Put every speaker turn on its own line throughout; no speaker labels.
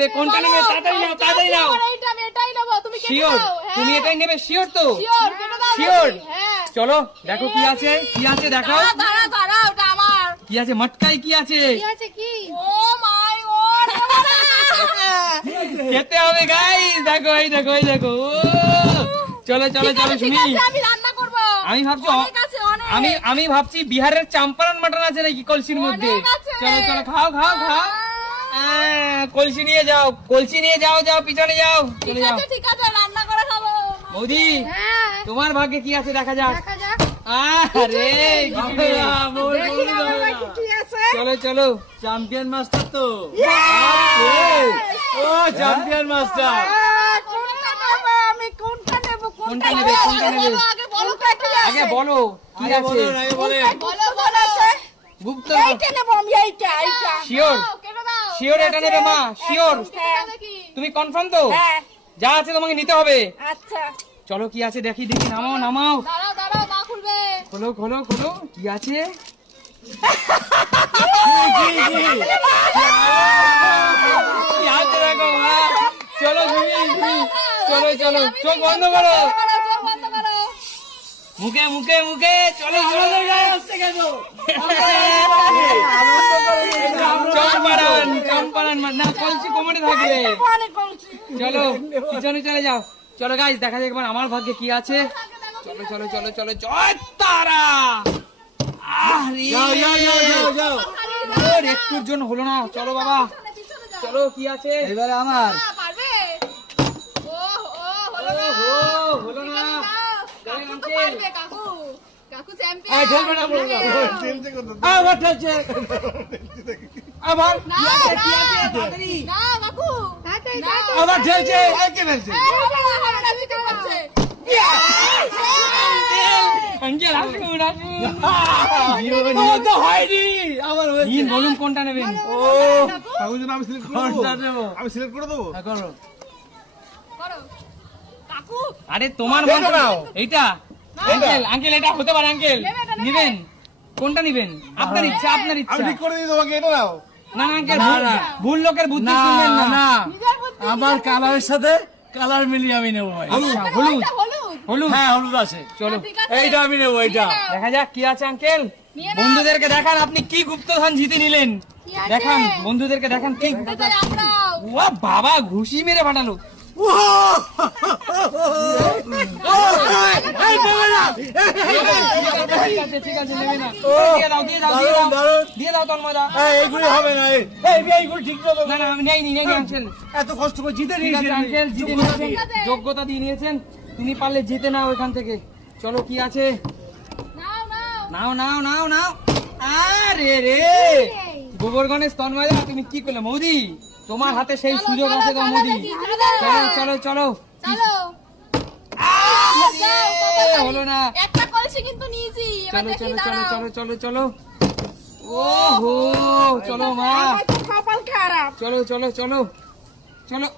নেবে
কোনটা নেবে তাড়াতাড়ি নাও তাড়াতাড়ি নাও। শিওর
হ্যাঁ।
তুমি এটাই নেবে শিওর তো?
শিওর? হ্যাঁ।
চলো দেখো কি আছে কি আছে
আমার।
কি আছে মটকাই কি আছে?
আছে কি? ও মাই গড
খেতে হবে গাইস দেখো এই দেখো এই দেখো চলো চলো চলো
আছে আমি রান্না করব।
আমি ভাবছি আমি আমি ভাবছি বিহারের চাম্পারন মাটন আছে নাকি কলসির মধ্যে। চলো চলো খাও খাও খাও। কলসি নিয়ে যাও কলসি নিয়ে যাও যাও পিছনে যাও চলে যাও।
ঠিক আছে রান্না করে খাব।
বৌদি
হ্যাঁ।
তোমার ভাগ্যে কি আছে দেখা যাক। আরে চলো চলো।
চ্যাম্পিয়ন মাস্টার তো। ও চ্যাম্পিয়ন মাস্টার
কোনটা নেব? আমি কোনটা নেব?
কোনটা নেবে? কোনটা নেবে?
আগে বলো কি আছে?
গুপ্ত।
এইটা নেব আমি এইটা এইটা।
শিওর শিওর এটা নেবে মা শিওর তুমি কনফার্ম তো?
হ্যাঁ।
যা আছে তোমাকে নিতে হবে।
আচ্ছা।
চলো কি আছে দেখি দেখি নামাও নামাও। খোলো খোলো খোলো। কি আছে? চলো চলো চলো। চোখ বন্ধ করো। মুখে মুখে মুখে চলো চম্পারন চম্পারন না কলসি কোমরে থাকবে। চলো পিছনে চলে যাও। চলো গাইস দেখা যাক এবার আমার ভাগ্যে কি আছে। চলো চলো চলো চলো জয় তারা! আরে!
যাও যাও যাও যাও যাও।
একটুর জন্য হলো না। চলো বাবা। চলো কি আছে?
এবারে আমার
না, পারবে ও ও হলো না
ওহো, হলো না
কাকু তো
আঙ্কেল।
পারবে কাকু। কাকু চ্যাম্পিয়ন
আবার ঠেলছে আবার
না কাকু।
আবার ঠেলছে
কোনটা নেবেন?
ও।
কাগজ আমি সিলেক্ট করে দেবো?
কোনটা নেব
আমি সিলেক্ট করে দেবো?
হ্যাঁ, করো।
করো।
আরে তোমার
এটা
মন এইটা। আঙ্কেল আঙ্কেল এটা হতে পারে আঙ্কেল। নেবেন। কোনটা নেবেন? আপনার ইচ্ছা আপনার ইচ্ছা।
ঠিক করে দিই তোমাকে এটা নাও।
না আঙ্কেল ভুল- লোকের বুদ্ধি শুনবেন না।
না। আমার কালারের সাথে কালার মিলিয়ে আমি নেব ভাই।
আচ্ছা, হলুদ।
হলুদ।
হ্যাঁ হলুদ আছে।
চলো।
এইটা আমি নেব এইটা।
দেখা যাক কি আছে আঙ্কেল? বন্ধুদেরকে দেখান আপনি কি গুপ্তধন জিতে নিলেন? দেখান বন্ধুদেরকে দেখান কি বাবা ঘুষি মেরে পাঠালো। যোগ্যতা দিয়ে নিয়েছেন তুমি পারলে জিতে নাও এখান থেকে চলো কি আছে
নাও, নাও।
নাও। নাও আরে রে। গোবর গণেশ তন্ময়দা তুমি কি করলে? মোদি। তোমার হাতে সেই সুযোগ আছে তো
চলো
মোদি।
চলো।
চলো। হলো না।
একটা কিন্তু নিয়েছি
চলো চলো চলো চলো চলো চলো। ওহো! চলো মা।
কপাল খারাপ।
চলো চলো চলো চলো।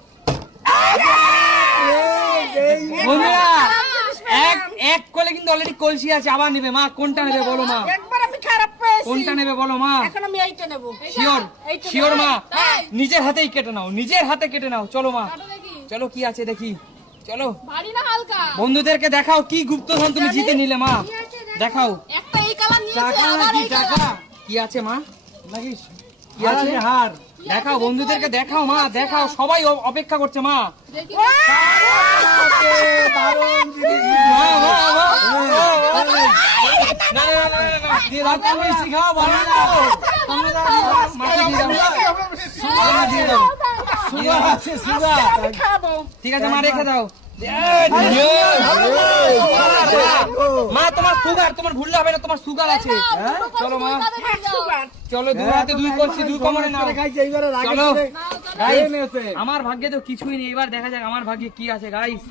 বন্ধুরা এক এক কোলে কিন্তু অলরেডি কলসি আছে আবার নেবে। মা কোনটা নেবে বলো মা?
একবার আমি খারাপ পেয়েছি।
কোনটা নেবে বলো মা?
এখন আমি এইটা নেব।
শিওর শিওর মা। নিজের হাতেই কেটে নাও নিজের হাতে কেটে নাও। চলো মা। চলো কি আছে দেখি। চলো।
ভারী না হালকা?
বন্ধুদেরকে দেখাও কি গুপ্তধন তুমি জিতে নিলে মা। দেখাও।
একটা এই কালার নিয়েছি
টাকা
আবার এই
টাকা?
কি আছে মা?
নাকি
কি আছে?
হার
দেখাও বন্ধুদেরকে দেখাও মা দেখাও সবাই অপেক্ষা করছে মা
দারুণ জিনিস
ঠিক আছে, মা, রেখে দাও। মা, তোমার সুগার তোমার হবে না, তোমার সুগার আছে। চলো, মা। চলো হাতে দুই করছি, দুই কমরে চলো। আমার ভাগ্যে তো কিছুই নেই। এবার দেখা যাক আমার ভাগ্যে কি আছে। গাইস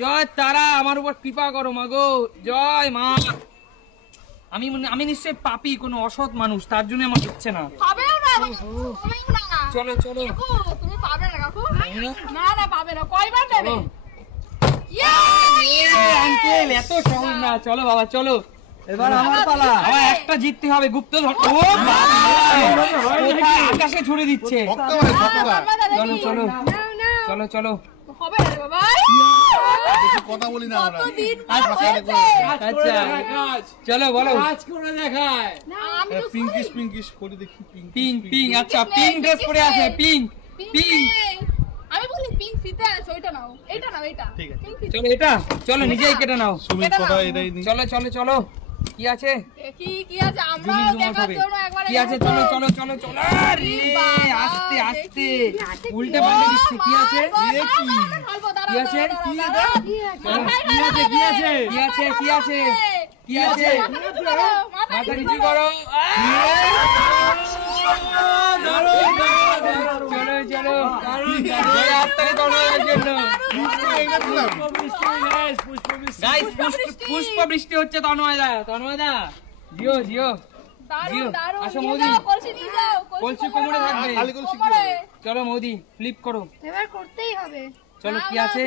জয় তারা, আমার উপর কৃপা করো মাগো জয় মা। আমি মনে- আমি নিশ্চয়ই পাপি কোনো অসৎ মানুষ তার জন্য আমার হচ্ছে না। চলো চলো।
তুমি পাবে না কাকু। না? না পাবে না। কয়বার নেবে
চলো।
ইয়ে!
আঙ্কেল এত না। চলো বাবা চলো।
এবার আমার পালা।
আবার একটা জিততে হবে গুপ্ত ধর ও আকাশে ছুড়ে দিচ্ছে। চলো চলো। চলো চলো।
হবে না বাবা।
কথা বলি না আমরা।
কতদিন
আচ্ছা, চলো বলো।
কাজ করে দেখায়।
না, আমি তো
পিঙ্কিশ পিঙ্কিশ করে দেখি পিঙ্কিশ
পিং পিং আচ্ছা পিং ড্রেস পরে আছে
পিঙ্ক পিঙ্ক। আমি বলি পিঙ্ক ফিতে আছে ওইটা নাও এইটা নাও এইটা
ঠিক আছে।
চলো এটা চলো নিজেই কেটে নাও।
সুমিত
এটা
কথা এটাই
চলো চলো চলো। কি আছে
দেখি কি আছে আমরা
জুমি জমা
দেখার জন্য একবার
কি আছে চলো চলো চলো চলো আরে আস্তে আস্তে উল্টে পাল্টে দিচ্ছে কি আছে
কি
কি আছে? কি আছে কি আছে কি আছে কি আছে কি আছে মাথা নিচু করো চলো চলো জোরে হাততালি করো এর জন্য গাইস পুষ্প বৃষ্টি হচ্ছে তন্ময়দা তন্ময়দা জিও। চলো মোদি ফ্লিপ করো।
এবার করতেই হবে।
চলো কি আছে?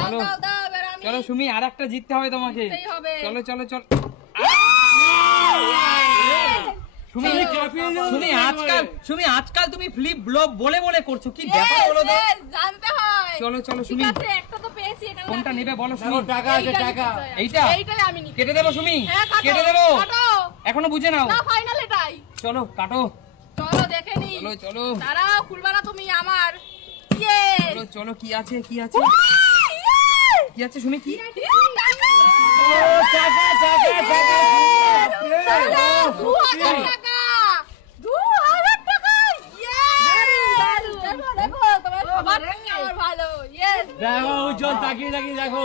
চলো।
দাও, দাও, এবার আমি
চলো সুমি আর একটা জিততে হবে তোমাকে। চলো চলো চলো। সুমি আজকাল সুমি আজকাল তুমি ফ্লিপ ব্লগ বলে বলে করছ কি ব্যাপার বলো তো?
জানতে হয়।
চলো চলো সুমি।
একটা তো পেয়েছি এটা
কোনটা নেবে বলো সুমি?
টাকা আছে টাকা।
এইটা?
এইটাই আমি নিচ্ছি
কেটে দেবো সুমি?
হ্যাঁ কেটে
দেবো?
কাটো।
এখনও বুঝে নাও।
না ফাইনাল এটাই।
চলো কাটো।
চলো দেখে নি।
চলো চলো।
দাঁড়াও খুলবা না তুমি আমার।
চলো চলো কি আছে কি আছে? কি আছে সুমি? কি?
দেখো দেখো তোমার সবার থেকে আমার ভালো Yes!
দেখো উজ্জ্বল তাকিয়ে তাকিয়ে দেখো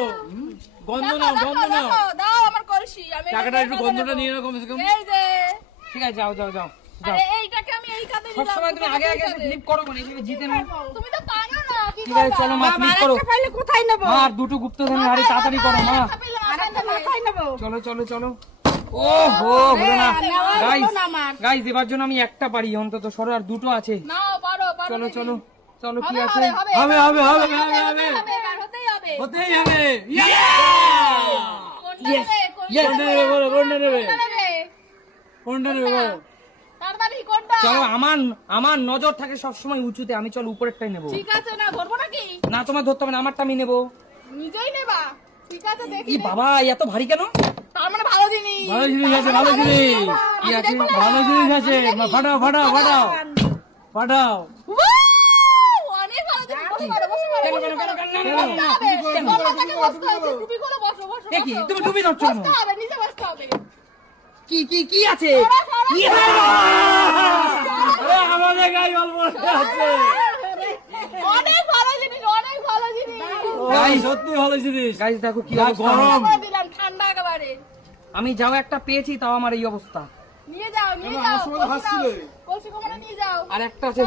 গন্ধ নাও গন্ধ নাও
দাও আমার কলসি আমি
টাকাটা একটু গন্ধটা নিয়ে নাও কমসে কম
এই যে
ঠিক আছে যাও যাও যাও যাও
এইটাকে আমি এই কাঁধে নিলাম
সবসময় তুমি আগে আগে ফ্লিপ করো। মানে এসে জিতে নাও
তুমি তো পারো না কি
ঠিক চলো মা ফ্লিপ করো
কোথায় নেব
আর দুটো গুপ্ত ধরে আরে তাড়াতাড়ি করো মা। চলো চলো চলো ও হো হলো না গাইস গাইস এবার জন্য আমি একটা পারি অন্তত সরো আর দুটো আছে চলো চলো চলো কি আছে
হবে,
হবে, হবে,
হতেই হবে কোনটা নেবে কোনটা
নেবে
চলো আমার আমার নজর থাকে সবসময় উঁচুতে আমি চলো উপরেরটাই নেব
ঠিক আছে না ধরবো নাকি
না তোমার ধরতে হবে না আমারটা আমি নেব
নিজেই নেবা
ই বাবা এত ভারী কেন?
তার মানে ভালো জিনিস।
ভালো জিনিস আছে ভালো জিনিস।
কি আছে?
ভালো জিনিস আছে। ফাটাও ফাটাও ফাটাও। ফাটাও।
কি? কি কি কি আছে?
আমাদের গায়ে আছে
অনেক ভালো জিনিস অনেক ভালো জিনিস
গাই সত্যি ভালো জিনিস।
গাইস দেখো কি
গরম।
দিলাম ঠান্ডা একেবারে।
আমি যাও একটা পেয়েছি তাও আমার এই অবস্থা।
নিয়ে যাও নিয়ে যাও
আমার সময় তো
কলসি
হাসছিলে।
দাও। কলসি কোমরে নিয়ে যাও।
আর একটা আছে।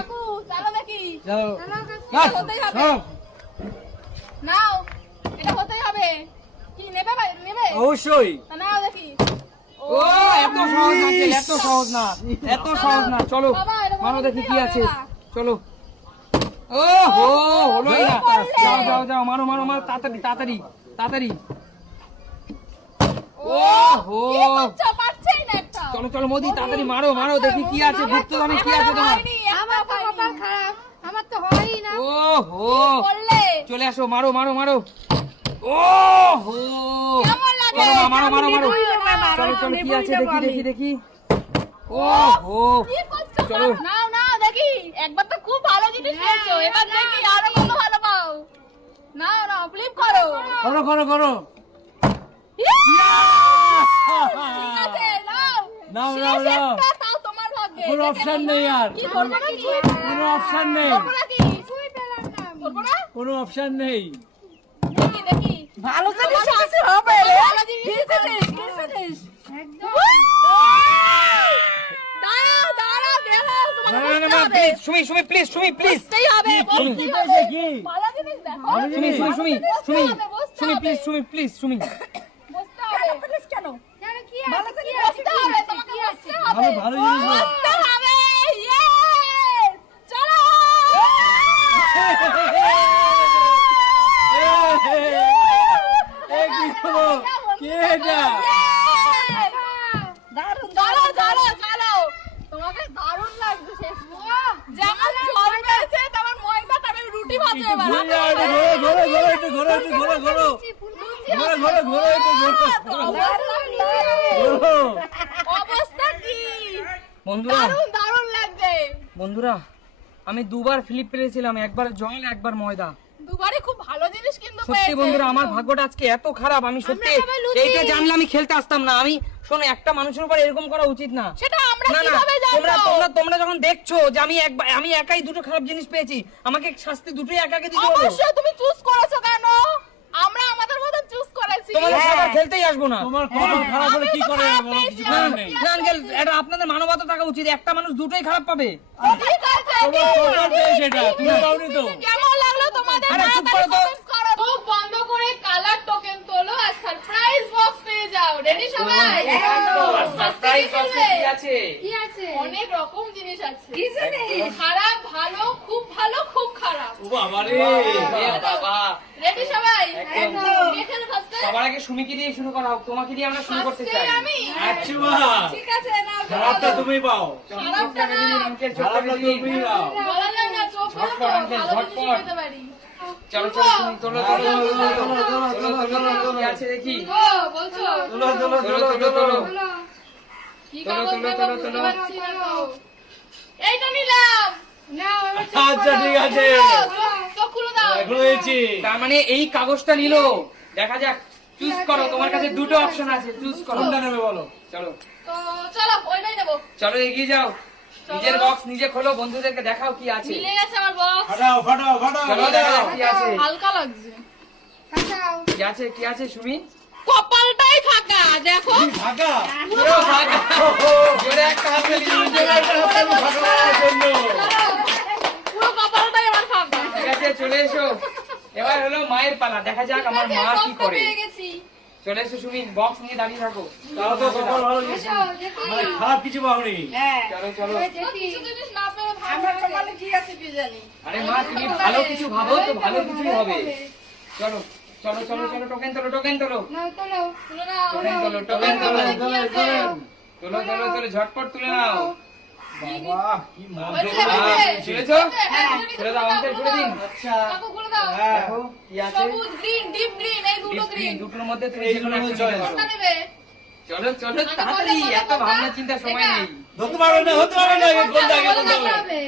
চালো দেখি
যাও।
এটা হতেই হবে।
সব
নাও এটা হতেই হবে। কি নেবে নেবে?
অবশ্যই।
নাও দেখি।
ও এত সহজ না এত সহজ না এত সহজ না। চলো মানো দেখি কি আছে। চলো। ও হো হলোই না যাও যাও যাও মারো মারো মারো তাড়াতাড়ি তাড়াতাড়ি তাড়াতাড়ি। ও হো চলো চলো মোদি তাড়াতাড়ি মারো মারো দেখি কি আছে গুপ্ত ধনে কি আছে তোমার।
আমার তো কপাল খারাপ আমার তো হয়ই না।
ও হো চলে আসো মারো মারো মারো। ও হো চলো মারো মারো মারো।
নেবুই
চলো চলো কি আছে দেখি দেখি দেখি। ও হো চলো।
নাও নাও দেখি। একবার তো খুব পেয়েছ এবার দেখি আরও কত ভালো পাও। নাও নাও ফ্লিপ করো।
করো করো করো।
ঠিক আছে নাও।
নাও, নাও, নাও। কোনো অপশন নেই আর। কোনো অপশন নেই।
না
কোনো অপশন নেই।
দেখি দেখি। ভালো জিনিস কিছু হবে। ভালো জিনিস জিনিস?
একদম।
আরে সুমি সুমি প্লিজ সুমি প্লিজ
বসতেই হবে বসতেই হবে
কি
পালা জিনিস দেখো
সুমি সুমি সুমি সুমি সুমি প্লিজ সুমি প্লিজ সুমি
বসতে হবে প্লিজ কেন
কেন কি
ভালো করে বসতে হবে তোমাকে বসতে হবে
ভালো জিনিস
বসতে হবে ইয়ে
চলো
এ কি
হলো
কে যা বন্ধুরা
বন্ধুরা আমি দুবার ফ্লিপ পেরেছিলাম একবার জল একবার ময়দা।
দুবারই খুব ভালো জিনিস কিন্তু
সত্যি বন্ধুরা আমার ভাগ্যটা আজকে এত খারাপ আমি সত্যি এইটা জানলে আমি খেলতে আসতাম না। আমি শোনো একটা মানুষের উপর এরকম করা উচিত না।
সেটা আমরা কীভাবে
তোমরা
জানব?
তোমরা তোমরা যখন দেখছ যে আমি একবার আমি একাই দুটো খারাপ জিনিস পেয়েছি আমাকে শাস্তি দুটোই একাকে দিতে হবে।
অবশ্যই তুমি চুজ করেছ কেন? আমরা আমাদের মতো চুজ করেছি।
তোমাদের সাথে খেলতেই আসব না।
তোমার কপাল খারাপ হলে কি করে বলো,
না, আঙ্কেল এটা আপনাদের মানবতা থাকা উচিত। একটা মানুষ দুটোই খারাপ পাবে।
ঠিক আছে
তোমার কপাল পেয়েছে এটা, তুমি পাওনি তো।
কেমন লাগল তোমাদের?
আরে চুপ করো তো।
চোখ বন্ধ করে কালার টোকেন তোলো আর সারপ্রাইজ বক্স পেয়ে যাও। রেডি সবাই?
সারপ্রাইজ
খেলবে?
কি আছে?
কি আছে?
অনেক রকম জিনিস আছে। খারাপ ভালো খুব ভালো খুব খারাপ।
ও বাবা রে।
বাবা
রেডি সবাই
একদম।
কে খেলে ফার্স্টে
সবার আগে সুমিকে দিয়ে শুরু করা হোক তোমাকে দিয়ে আমরা শুরু করতে চাই
আমি
আচ্ছা,
ঠিক আছে না
খারাপটা তুমি পাও
খারাপটা না
তুমি পাও
বলা যায় না চোখ
ঝটপট চলো চলো সুমি তোলো তোলো তোলো তোলো
তোলো, তোলো, তোলো, তোলো,
আছে দেখি
ও বলছো
তোলো, তোলো,
তোলো
তোলো,
তোলো তোলো
বলো
কি
তোলো,
কাগজ
তোলো, তোলো,
বুঝতে
তোলো।
পারছি না তো। নিলাম
আচ্ছা ঠিক আছে
তার মানে এই কাগজটা নিল দেখা যাক চুজ করো তোমার কাছে দুটো অপশন আছে চুজ করো।
কোনটা নেবে বলো?
চলো।
তো চলো ওইটাই নেব।
চলো এগিয়ে যাও। নিজের বক্স নিজে খোলো বন্ধুদেরকে দেখাও কি আছে।
মিলে গেছে আমার বক্স
ফাটাও ফাটাও ফাটাও।
চলো দেখা যাক কি আছে।
হালকা লাগছে।
খাও
কি আছে কি আছে সুমি?
কপালটাই ফাঁকা দেখো।
ঢাকা
পুরো ফাঁকা। জোরে একটা হাত
জন্য।
পুরো কপালটাই আমার ফাঁকা।
ঠিক আছে চলে এসো। এবার হলো মায়ের পালা দেখা যাক আমার মা কি করে। চলে এসো সুমি বক্স নিয়ে দাঁড়িয়ে থাকো।
তাও তো কপাল ভালো গেছে
এসো দেখি।
মানে খারাপ কিছু পাওনি
চলো চলো।
লাগে।
আরে মা তুমি ভালো কিছু ভাবো তো ভালো কিছুই হবে। চলো চলো চলো চলো টোকেন তোলো টোকেন তোলো। টোকেন তোলো টোকেন তোলো তোলো। ঝটপট তুলে নাও।
বাবা কি
হ্যাঁ,
দিন।
আচ্ছা।
দাও।
হ্যাঁ
সবুজ গ্রিন ডিপ গ্রিন এই দুটো গ্রিন।
দুটোর মধ্যে তুমি
কোনটা নেবে?
চলো চলো তাড়াতাড়ি এত ভাবনা চিন্তার সময় নেই।
ধরতে পারবে না হতে পারবে না কোনটা আগে কোনটা আগে
হবে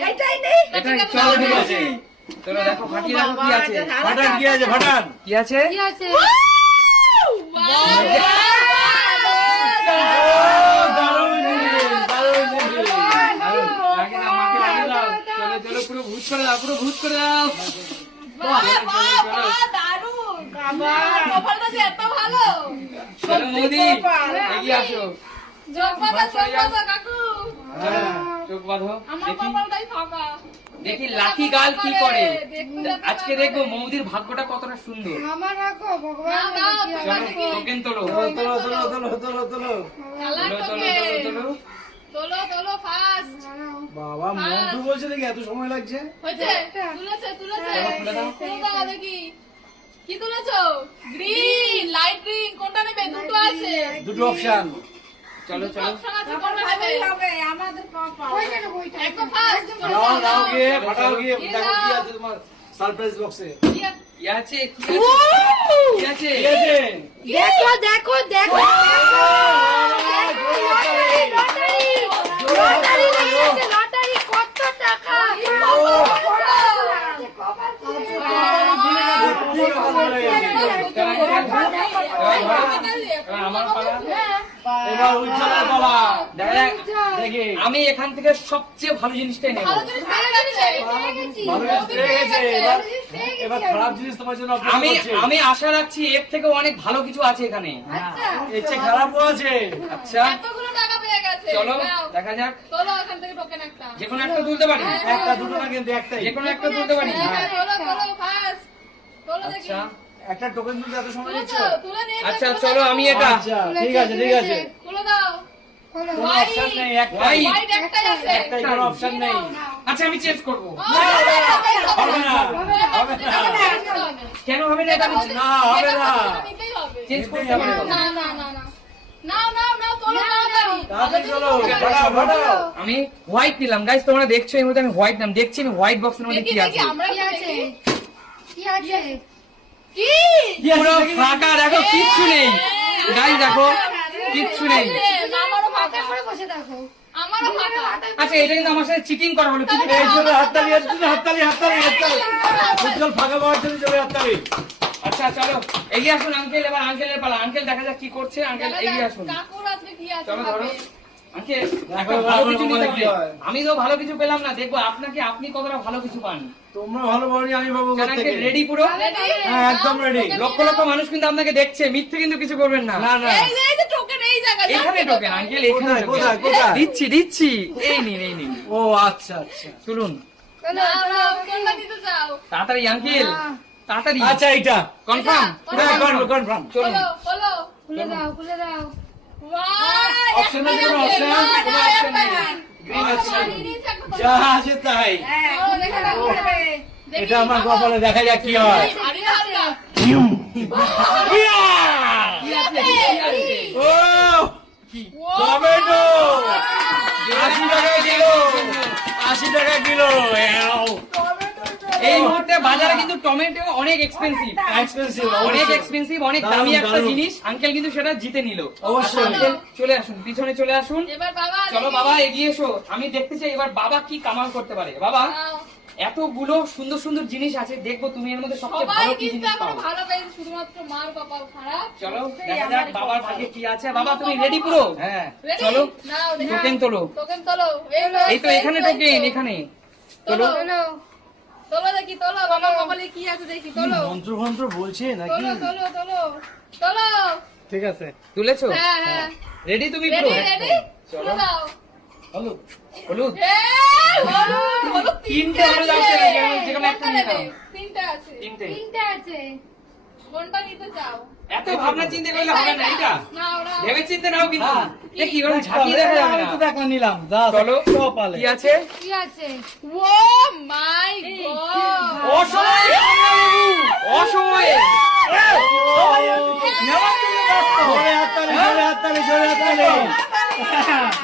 এটা চলো ঠিক আছে। চলো দেখো ফাটিয়ে দেখো কি আছে?
ফাটান কি আছে? ফাটান
কি আছে?
কি আছে?
দারুণ জিনিস দারুণ জিনিস
লাগে না আমাকে লাগে দাও চলো পুরো ভূত করে দাও পুরো ভূত করে দাও।
বাহ, বাহ, বাহ, দারুণ। কপালটা যে এত ভালো।
চলো মোদি এগিয়ে আসো।
চোখ বাঁধা, চোখ বাঁধা, কাকু।
চলো, চোখ বাঁধো।
আমার
দেখি। লাকি গাল কি করে। আজকে দেখব মৌদির ভাগ্যটা কতটা সুন্দর।
আমার
তোলো
তোলো তোলো তোলো তোলো তোলো তোলো
তোলো। তোলো তোলো।
দাঁড়াও।
বাবা মন্টু বলছে নাকি এত সময় লাগছে
হয়েছে? তুলেছে, তুলেছে।
চলো, দাও।
দেখি। কি তুলেছো? Green, light green, কোনটা নেবে? দুটো আছে।
দুটো অপশন
চলো চলো
Option আছে, কোনটা নেবে?
ওইটা
একদম fast,
দাও
দাও,
দাও
দাও।
গিয়ে ফাটাও গিয়ে দেখো কি আছে তোমার সারপ্রাইজ বক্সে
কি আছে?
কি আছে কি আছে কি আছে
কি আছে
দেখো দেখো দেখো
আমি এখান থেকে সবচেয়ে ভালো জিনিসটাই নেব। আমি আমি আশা রাখছি এর থেকে অনেক ভালো কিছু আছে এখানে।
আচ্ছা।
এর চেয়ে খারাপও আছে।
আচ্ছা
এতগুলো টাকা পেয়ে গেছে।
চলো দেখা যাক
তোলো এখান থেকে টোকেন একটা।
যে কোনো একটা তুলতে পারি
একটা দুটো না কিন্তু একটাই
যে কোনো একটা তুলতে পারি
হ্যাঁ, হ্যাঁ, দেখি।
আচ্ছা
একটা টোকেন তুলতে এত সময় নিচ্ছ
আচ্ছা চলো আমি এটা
আচ্ছা ঠিক আছে ঠিক আছে
তুলে দাও।
আচ্ছা আমি চেঞ্জ করব
হবে না হবে না
কেন হবে না এটা আমি
না হবে না
নিতেই হবে
চেঞ্জ করতে হবে না।
না না
আমি হোয়াইট নিলাম। গাইস তোমরা দেখছ এই মধ্যে আমি হোয়াইট নাম দেখছি আমি হোয়াইট বক্সের মধ্যে কি আছে।
কি আছে? কি
পুরো ফাঁকা দেখো কিচ্ছু নেই। গাইস দেখো কিচ্ছু নেই।
আমারও
ফাঁকা। করে বসে
আমারও ফাঁকা।
আচ্ছা এটা কিন্তু আমার সাথে চিটিং করা হলো। কি
এই চলে হাততালি জন্য হাততালি হাততালি হাততালি। উজ্জ্বল ফাঁকা পাওয়ার জন্য চলে হাততালি।
আচ্ছা চলো। এগিয়ে আসুন আঙ্কেল এবার আঙ্কেলের পালা। আঙ্কেল দেখা যাক কি করছে। আঙ্কেল এগিয়ে আসুন। চলো ধরো। আমি তো ভালো কিছু পেলাম না। দেখব আপনাকে আপনি কতটা ভালো কিছু পান।
তোমরা ভালো বলি আমি পাবো
রেডি পুরো?
হ্যাঁ একদম রেডি
লক্ষ লক্ষ মানুষ কিন্তু আপনাকে দেখছে। মিথ্যে কিন্তু কিছু করবেন না।
না না।
এখানে টোকেন আঙ্কেল এখানে? দিচ্ছি দিচ্ছি। এই নিন এই নিন।
ও আচ্ছা আচ্ছা।
চলুন তাড়াতাড়ি আঙ্কেল তাড়াতাড়ি।
আচ্ছা
কনফার্ম
এটা,
হ্যাঁ কনফার্ম কনফার্ম
চলুন
বলো বলো
খুলে দাও খুলে দাও।
ওয়াই
Option আছে কোনো
নেই। Green আছে।
যা আছে তাই।
হ্যাঁ,
এটা আমার কপালে দেখা যাক কি হয়। ও টমেটো। আশি টাকা কিলো। আশি টাকা কিলো।
এই মুহূর্তে বাজারে কিন্তু টমেটো অনেক এক্সপেন্সিভ
এক্সপেন্সিভ
অনেক এক্সপেন্সিভ অনেক দামি একটা জিনিস। আঙ্কেল কিন্তু সেটা জিতে নিল।
অবশ্যই।
চলে আসুন পিছনে চলে আসুন।
এবার বাবা
চলো বাবা এগিয়ে এসো। আমি দেখতে চাই এবার বাবা কি কামাল করতে পারে। বাবা এতগুলো সুন্দর সুন্দর জিনিস আছে দেখব তুমি এর মধ্যে সবচেয়ে ভালো কি জিনিস পাও?
ভালো পেয়েছে শুধুমাত্র মার কপাল খারাপ।
চলো দেখা যাক বাবার ভাগ্যে কি আছে। বাবা তুমি রেডি পুরো?
হ্যাঁ।
চলো টোকেন তোলো।
টোকেন তোলো। এই
তো এখানে টোকেন এখানে।
তোলো।
চলো
তোলো দেখি তোলো বাবা কপালে কি আছে দেখি তোলো।
মন্ত্র মন্ত্র বলছে নাকি?
তোলো তোলো তোলো তোলো।
ঠিক আছে।
তুলেছো?
হ্যাঁ হ্যাঁ।
রেডি তুমি
রেডি
পুরো?
রেডি
চলো।
তুলে দাও।
হলুদ।
হলুদ?
হলুদ, হলুদ
তিনটে হলুদ
আছে।
আছে, যেকোনো- যেকোনো একটা নিয়ে নাও।
তিনটে আছে।
তিনটে।
তিনটে আছে।
কোনটা নিতে চাও?
এত ভাবনা চিন্তা করলে হবে না এটা ভেবে চিন্তে নাও কিন্তু।
হ্যাঁ।
দেখি ওরকম ঝাঁকিয়ে দেখা যাবে না
আমি তো দেখা নিলাম যা
চলো। কি আছে?
কি আছে?
ও মাই গড
অসময়ে। অসময়ে।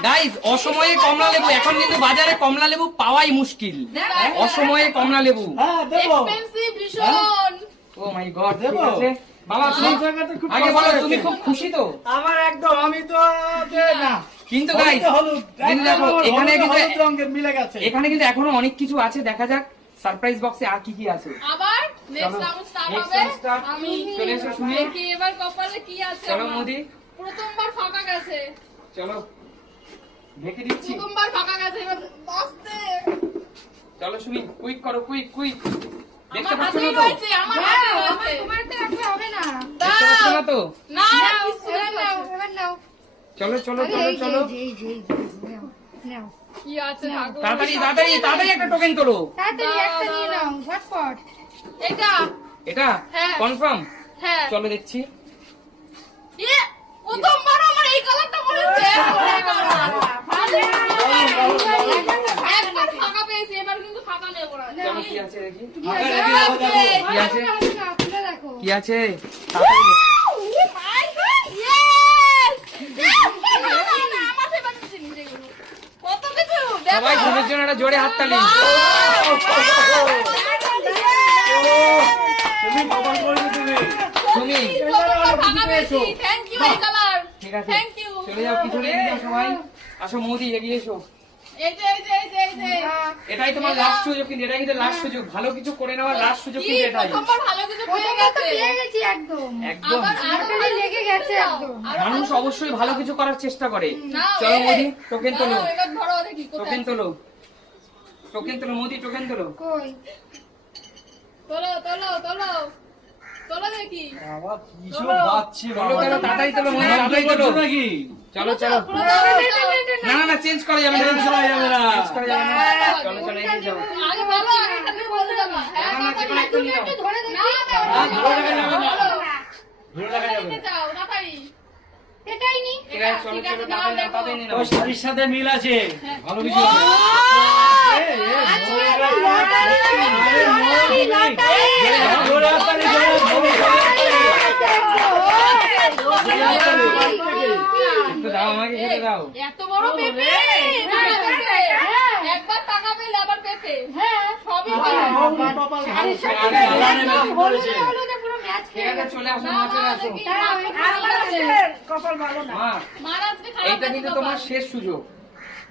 গাইজ অসময়ে কমলা লেবু। এখন কিন্তু বাজারে কমলা লেবু পাওয়াই মুশকিল। অসময়ে কমলা লেবু।
হ্যাঁ
ও মাই গড
দেবো?
ঠিক বাবা
এই
তুমি
জায়গাটা খুব
আগে বলো তুমি খুব খুশি তো?
আমার একদম আমি তো না
কিন্তু
হলুদ
গাইজ
তো হলুদ
কিন্তু দেখো
একদম
এখানে কিন্তু
মিলে গেছে।
এখানে কিন্তু এখনও অনেক কিছু আছে দেখা যাক সারপ্রাইজ বক্সে আর কি কি আছে।
আবার নেক্সট রাউন্ড স্টার্ট হবে। আমি
চলে এসো শুনি।
দেখি এবার কপালে কি আছে
চলো মোদি।
প্রথমবার ফাঁকা গেছে।
চলো ঢেকে দিচ্ছি।
প্রথমবার ফাঁকা গেছে এবার বাঁচতে
চলো শুনি। কুইক করো কুইক কুইক দেখতে পাচ্ছ না তো দেখতে পাচ্ছ না তো চলো চলো চলো চলো
এই যে, এই যে, এই যে, নাও, নাও।
কি আছে ঠাকুর
তাড়াতাড়ি তাড়াতাড়ি তাড়াতাড়ি একটা টোকেন তোলো
তাড়াতাড়ি
দাও,
একটা
দাও,
নিয়ে
দাও।
নাও ঝটপট
এটা
এটা
হ্যাঁ।
কনফার্ম
হ্যাঁ
চলো দেখছি
ইয়ে, প্রথমবার আমার এই কালারটা মনে হচ্ছে একবার ফাঁকা পেয়েছি এবার কিন্তু
কি আছে দেখি। কি কি সবাই ঘুমের জন্য একটা জোরে হাততালি।
তুমি কপাল করেছ তুমি।
তুমি।
থ্যাংক ইউ এই কালার
ঠিক আছে।
থ্যাংক ইউ
চলে যাও কিছু যাও সবাই। আসো মোদি এগিয়ে এসো।
এই যে এই যে
এটাই তোমার লাস্ট সুযোগ কিন্তু এটাই কিন্তু লাস্ট সুযোগ। ভালো কিছু করে নেওয়ার লাস্ট সুযোগ কিন্তু এটাই।
ভালো কিছু পেয়ে গেছে?
একদম।
একদম।
আবার আরও
লটারি লেগে গেছে একদম।
মানুষ অবশ্যই ভালো কিছু করার চেষ্টা করে। চলো মোদি টোকেন তোলো।
দাঁড়াও, এবার ধরো দেখি কোথায়
টোকেন তোলো। টোকেন তোলো মোদি টোকেন তোলো।
কই?
তোলো তোলো তোলো। তোলো দেখি।
আবার কি সব বাজছে
তোলো
বাবা
তাড়াতাড়ি তোলো মোদি
হ্যাঁ,
তাড়াতাড়ি তোলো।
নাকি?
চলো চলো
না, না, না,
চেঞ্জ করা যাবে না
Change করা যাবে না।
চেঞ্জ করা যাবে না চলো চলো এগিয়ে যাও
আগে বলো আগে তুমি বলে যাবা হ্যাঁ
না না যে কোনো একটা
তুমি
নিয়ে নাও
একটু ধরে
না,
দেখি
না,
না, ধরে রাখা যাবে না। ধরে রাখা যাবে
নিতে
না।
চাও
এটাই নি
ঠিক আছে চলো চলো
আছে, নাও,
তাড়াতাড়ি নাও,
দেখো।
ও শাড়ির সাথে মিল আছে ভালো কিছু
আজকে লটারি লটারি, লটারি।
এত বড় পেঁপে একবার আবার পেঁপে
হ্যাঁ,
সবই
পুরো ম্যাচ খেয়ে
চলে আসো
আছে
কিন্তু তোমার শেষ সুযোগ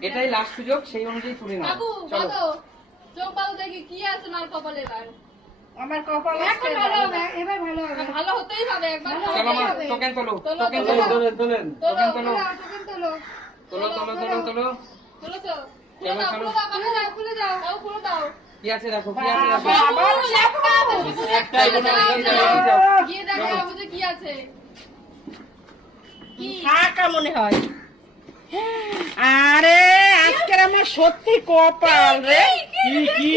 এটাই লাস্ট সুযোগ সেই অনুযায়ী তুলে নাও। চলো।
চোখ ভালো দেখি কি আছে মার কপালে এবার?
এখন ভালো হবে, এবার ভালো হবে।
ভালো হতেই হবে একবার।
চলো মা। টোকেন তোলো
তোলো,
টোকেন
তোলো।
তোলো।
তোলেন, তোলেন।
টোকেন তোলো।
তোলো, টোকেন তোলো।
তোলো তোলো তোলো তোলো
তুলেছো খুলে
চলো,
দাও
চলো।
খুলে দাও খুলে দাও খুলে দাও। দাও খুলে দাও।
কি আছে দেখো কি আছে দেখো।
একটাই কোনো একটাই
যাও।
যাও।
গিয়ে দেখো বাবু কি আছে। কি?
ফাঁকা মনে হয়। আরে আজকের আমার সত্যি কপাল রে।
কি, কি?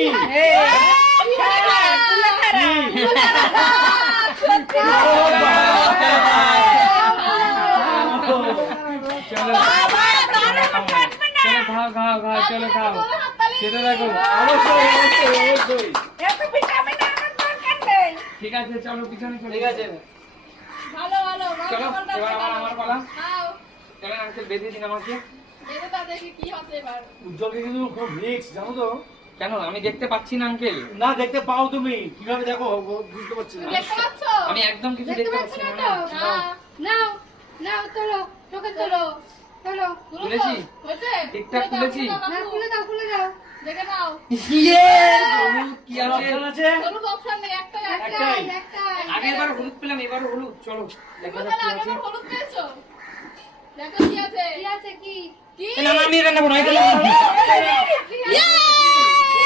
চলো খাও খেতে দেখো
অবশ্যই,
ঠিক আছে চলো পিছনে চলে
ঠিক আছে।
ভালো ভালো
চলো আমার আমার পালা চলেন আঙ্কেল বেঁধে দিন আমাকে
দেখি কি
উজ্জ্বলকে কিন্তু খুব রিস্ক জানো তো
কেন? আমি দেখতে পাচ্ছি না আঙ্কেল
না দেখতে পাও তুমি। কীভাবে দেখো বুঝতে পারছি না।
দেখতে পাচ্ছ?
আমি একদম কিছু
দেখতে পাচ্ছি না তো? নাও, নাও, তোলো, টোকেন তোলো, তোলো।
তুলেছি।
ঠিকঠাক
খুলে দাও,
তুলেছি।
খুলে দাও,
না, খুলে দাও, খুলে দাও।
দেখে নাও।
ইয়ে, কি আছে?
অপশন আছে?
হলুদ অপশন নেই একটাই,
একটাই।
আগের হলুদ পেলাম এবার হলুদ। চলো দেখা
তুমি
যাক
তাহলে
কি আছে।
হলুদ পেয়েছ? দেখো কি আছে।
কি আছে, কি?
কি?
না না আমি এটা নেব না এটা নেব